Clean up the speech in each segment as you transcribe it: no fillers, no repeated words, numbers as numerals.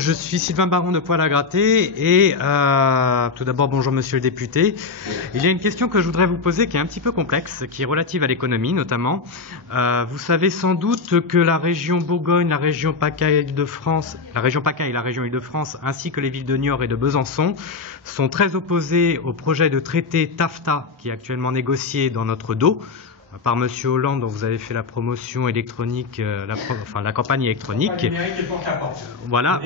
Je suis Sylvain Baron de Poil à Gratter et tout d'abord bonjour monsieur le député. Il y a une question que je voudrais vous poser qui est un petit peu complexe, qui est relative à l'économie notamment. Vous savez sans doute que la région Bourgogne, la région PACA et la région Île-de-France ainsi que les villes de Niort et de Besançon sont très opposées au projet de traité TAFTA qui est actuellement négocié dans notre dos par Monsieur Hollande, dont vous avez fait la promotion électronique, la campagne électronique. Voilà.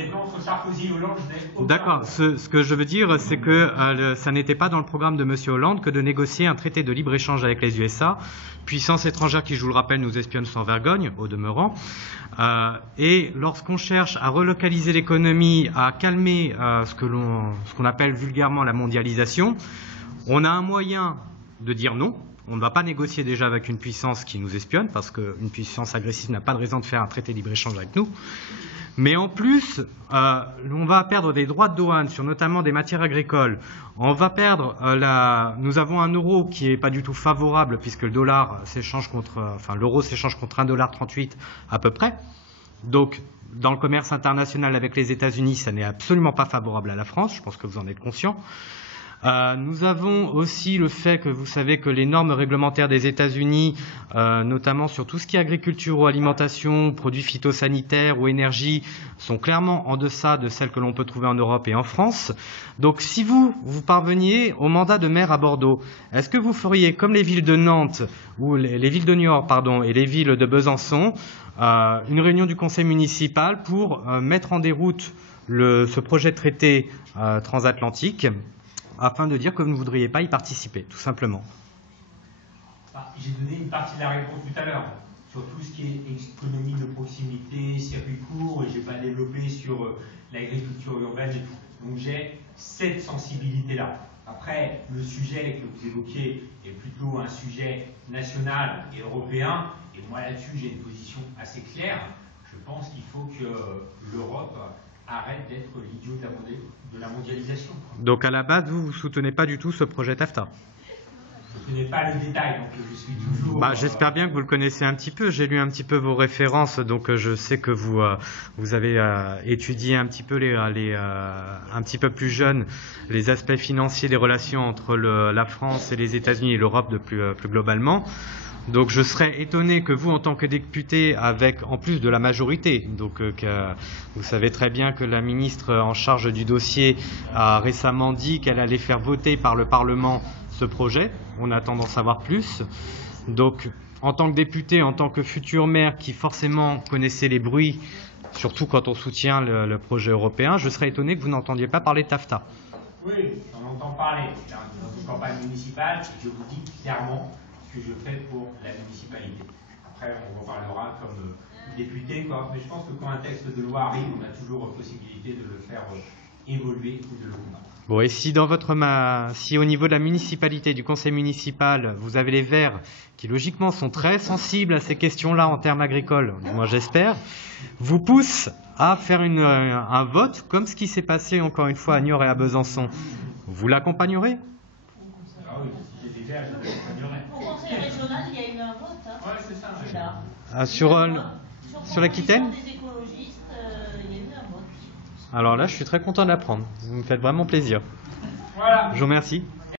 D'accord. Ce que je veux dire, c'est que ça n'était pas dans le programme de Monsieur Hollande que de négocier un traité de libre-échange avec les USA, puissance étrangère qui, je vous le rappelle, nous espionne sans vergogne, au demeurant. Et lorsqu'on cherche à relocaliser l'économie, à calmer ce qu'on appelle vulgairement la mondialisation, on a un moyen de dire non. On ne va pas négocier déjà avec une puissance qui nous espionne, parce qu'une puissance agressive n'a pas de raison de faire un traité de libre-échange avec nous. Mais en plus, on va perdre des droits de douane sur notamment des matières agricoles. On va perdre nous avons un euro qui n'est pas du tout favorable, puisque le dollar s'échange l'euro s'échange contre 1,38 $ à peu près. Donc, dans le commerce international avec les États-Unis, ça n'est absolument pas favorable à la France. Je pense que vous en êtes conscient. Nous avons aussi le fait que vous savez que les normes réglementaires des États-Unis, notamment sur tout ce qui est agriculture ou alimentation, produits phytosanitaires ou énergie, sont clairement en deçà de celles que l'on peut trouver en Europe et en France. Donc si vous parveniez au mandat de maire à Bordeaux, est-ce que vous feriez comme les villes de Nantes ou les villes de Niort, et les villes de Besançon, une réunion du conseil municipal pour mettre en déroute ce projet de traité transatlantique, afin de dire que vous ne voudriez pas y participer, tout simplement. J'ai donné une partie de la réponse tout à l'heure, sur tout ce qui est économie de proximité, circuit court, et je n'ai pas développé sur l'agriculture urbaine et tout. Donc j'ai cette sensibilité-là. Après, le sujet que vous évoquiez est plutôt un sujet national et européen, et moi là-dessus j'ai une position assez claire. Je pense qu'il faut que l'Europe arrête d'être l'idiot de la mondialisation. Donc à la base, vous ne soutenez pas du tout ce projet TAFTA? Je ne connais pas le détail, donc je suis toujours... J'espère bien que vous le connaissez un petit peu. J'ai lu un petit peu vos références, donc je sais que vous avez étudié un petit peu un petit peu plus jeune les aspects financiers des relations entre la France et les États-Unis et l'Europe plus globalement. Donc je serais étonné que vous, en tant que député, avec en plus de la majorité, donc vous savez très bien que la ministre en charge du dossier a récemment dit qu'elle allait faire voter par le Parlement ce projet. On attend d'en savoir plus. Donc en tant que député, en tant que futur maire qui forcément connaissait les bruits, surtout quand on soutient le projet européen, je serais étonné que vous n'entendiez pas parler de TAFTA. Oui, j'en entends parler. Dans une campagne municipale, je vous dis clairement que je fais pour la municipalité. Après, on reparlera comme député, mais je pense que quand un texte de loi arrive, on a toujours possibilité de le faire évoluer ou de le combattre. Bon, et si si au niveau de la municipalité, du conseil municipal, vous avez les Verts qui logiquement sont très sensibles à ces questions-là en termes agricoles, moi j'espère, vous poussent à faire un vote comme ce qui s'est passé encore une fois à Niort et à Besançon, vous l'accompagnerez? Ah oui, si j'ai des Verts, je l'accompagnerai. Au conseil régional, il y a eu un vote. Oui, c'est ça. Sur l'Aquitaine? Des écologistes, il y a eu un vote. Alors là, je suis très content d'apprendre. Vous me faites vraiment plaisir. Voilà. Je vous remercie.